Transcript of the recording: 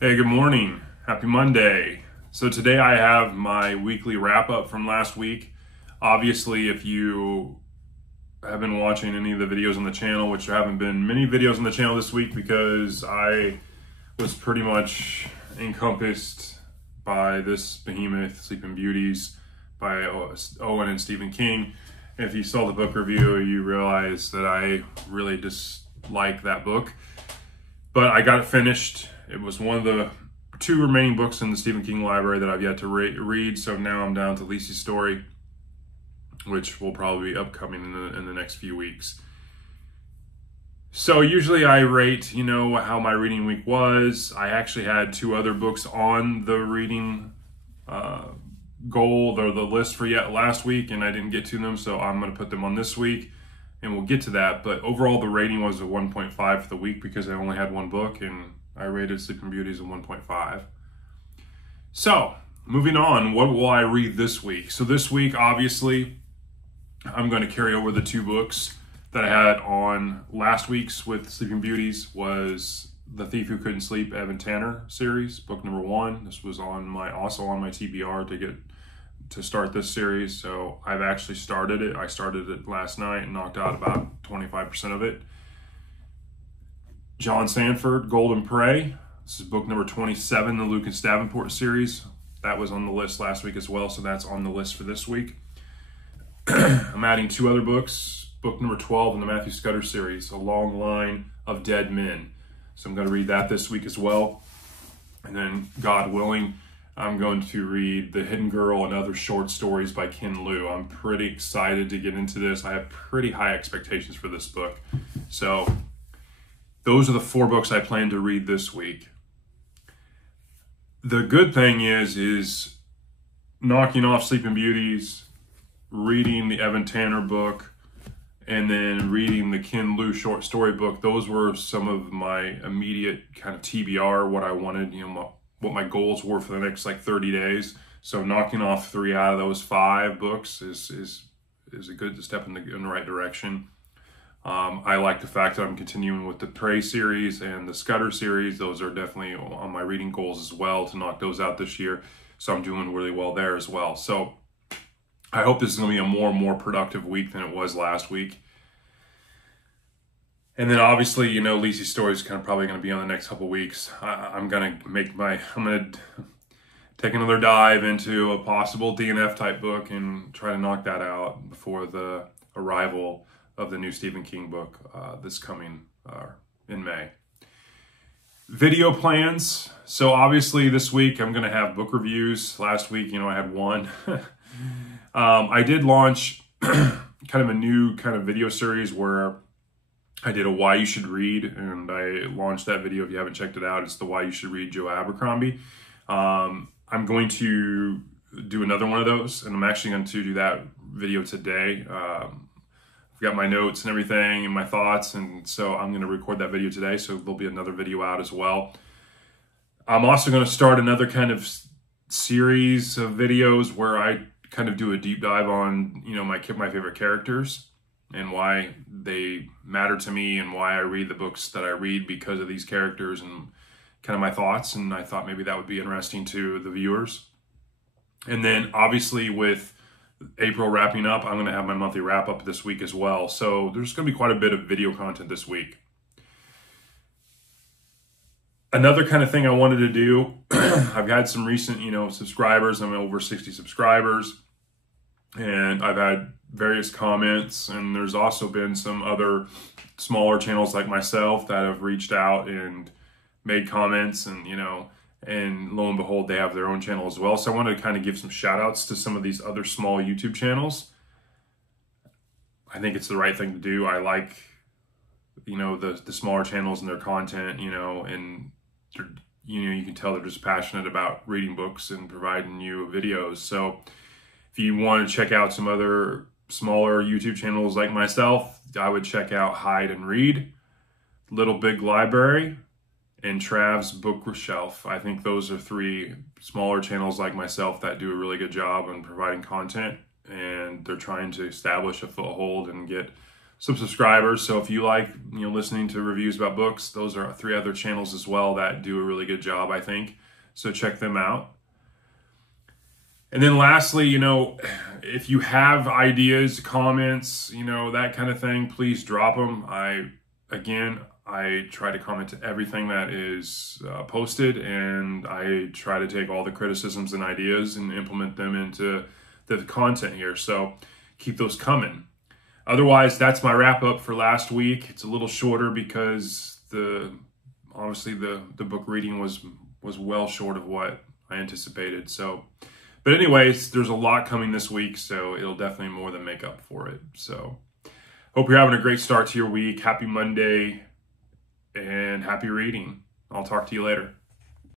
Hey, good morning. Happy Monday. So today I have my weekly wrap up from last week. Obviously, if you have been watching any of the videos on the channel, which there haven't been many videos on the channel this week because I was pretty much encompassed by this behemoth, Sleeping Beauties by Owen and Stephen King. If you saw the book review, you realize that I really dislike that book. But I got it finished. It was one of the two remaining books in the Stephen King library that I've yet to read. So now I'm down to Lisey's story, which will probably be upcoming in the next few weeks. So usually I rate, how my reading week was. I actually had two other books on the reading goal or the list for yet last week, and I didn't get to them. So I'm going to put them on this week, and we'll get to that. But overall, the rating was a 1.5 for the week because I only had one book, and I rated Sleeping Beauties a 1.5. So, moving on, what will I read this week? So this week, obviously, I'm going to carry over the two books that I had on last week's with Sleeping Beauties. Was The Thief Who Couldn't Sleep, Evan Tanner series, book number 1. This was also on my TBR to start this series. So I've actually started it. I started it last night and knocked out about 25% of it. John Sandford, Golden Prey. This is book number 27, the Lucas Davenport series. That was on the list last week as well, so that's on the list for this week. I'm adding two other books. Book number 12 in the Matthew Scudder series, A Long Line of Dead Men. So I'm going to read that this week as well. And then, God willing, I'm going to read The Hidden Girl and Other Short Stories by Ken Liu. I'm pretty excited to get into this. I have pretty high expectations for this book. So those are the 4 books I plan to read this week. The good thing is knocking off Sleeping Beauties, reading the Evan Tanner book, and then reading the Ken Liu short story book. Those were some of my immediate kind of TBR, what I wanted, what my goals were for the next 30 days. So knocking off 3 out of those 5 books is a good step in the right direction. I like the fact that I'm continuing with the Prey series and the Scudder series. Those are definitely on my reading goals as well, to knock those out this year. So I'm doing really well there as well. So I hope this is going to be a more and more productive week than it was last week. And then obviously, Lisey's story is probably going to be on the next couple weeks. I'm going to take another dive into a possible DNF type book and try to knock that out before the arrival of the new Stephen King book this coming in May. Video plans. So obviously this week I'm going to have book reviews. Last week, I had one. I did launch kind of a new kind of video series where I did a Why You Should Read, and I launched that video. If you haven't checked it out, it's the Why You Should Read Joe Abercrombie. I'm going to do another one of those, and I'm actually going to do that video today. I've got my notes and everything and my thoughts, and so I'm going to record that video today, so there'll be another video out as well. I'm also going to start another kind of series of videos where I kind of do a deep dive on, my favorite characters and why they matter to me and why I read the books that I read because of these characters and kind of my thoughts. And I thought maybe that would be interesting to the viewers. And then obviously with April wrapping up, I'm going to have my monthly wrap up this week as well. So there's going to be quite a bit of video content this week. Another kind of thing I wanted to do, I've had some recent, subscribers. I'm over 60 subscribers, and I've had various comments, and there's also been some other smaller channels like myself that have reached out and made comments, and and lo and behold, they have their own channel as well. So I wanted to kind of give some shout outs to some of these other small YouTube channels. I think it's the right thing to do. I like, the smaller channels and their content, and you can tell they're just passionate about reading books and providing you videos. So if you want to check out some other smaller YouTube channels like myself, I would check out Hide and Read, Little Big Library, and Trav's Book Shelf. I think those are 3 smaller channels like myself that do a really good job in providing content, and they're trying to establish a foothold and get some subscribers. So if you like, listening to reviews about books, those are 3 other channels as well that do a really good job, I think. So check them out. And then lastly, if you have ideas, comments, that kind of thing, please drop them. I try to comment to everything that is posted, and I try to take all the criticisms and ideas and implement them into the content here. So keep those coming. Otherwise, that's my wrap up for last week. It's a little shorter because obviously the book reading was well short of what I anticipated. So, but anyways, there's a lot coming this week, so it'll definitely more than make up for it. So hope you're having a great start to your week. Happy Monday and happy reading. I'll talk to you later.